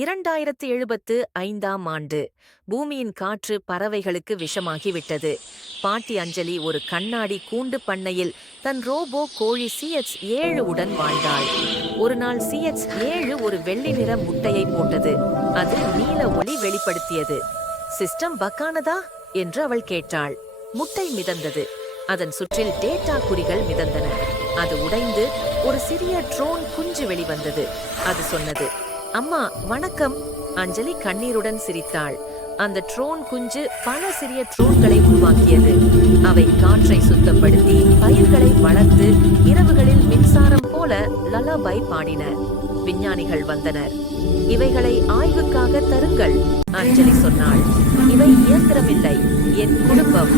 2075ஆம் ஆண்டு பூமியின் காற்று பறவைகளுக்கு விஷமாகிவிட்டது. பாட்டி அஞ்சலி ஒரு கண்ணாடி கூண்டு பண்ணையில் தன் ரோபோ கோழி CH7 உடன் வாழ்ந்தாள். ஒரு நாள் CH7 ஒரு வெள்ளி நிற முட்டையை போட்டது. அது நீல ஒளி வெளிப்படுத்தியது. சிஸ்டம் பக்கானதா என்று அவள் கேட்டாள். முட்டை மிதந்தது. அதன் சுற்றில் டேட்டா குறிகள் மிதந்தன. அது உடைந்து ஒரு சிறிய ட்ரோன் குஞ்சு வெளிவந்தது. அது சொன்னது, அம்மா வணக்கம். அஞ்சலி கண்ணீருடன் சிரித்தாள். அந்த ட்ரோன் குஞ்சு பல சிறிய ட்ரோன்களை உருவாக்கியது. அவை காற்றை சுத்தப்படுத்தி பயிர்களை வளர்த்து இரவுகளில் மின்சாரம் போல லலபை பாடின. விஞ்ஞானிகள் வந்தனர். இவைகளை ஆய்வுக்காக தருங்கள், அஞ்சலி சொன்னாள். இவை இயந்திரமில்லை, என் குடும்பம்.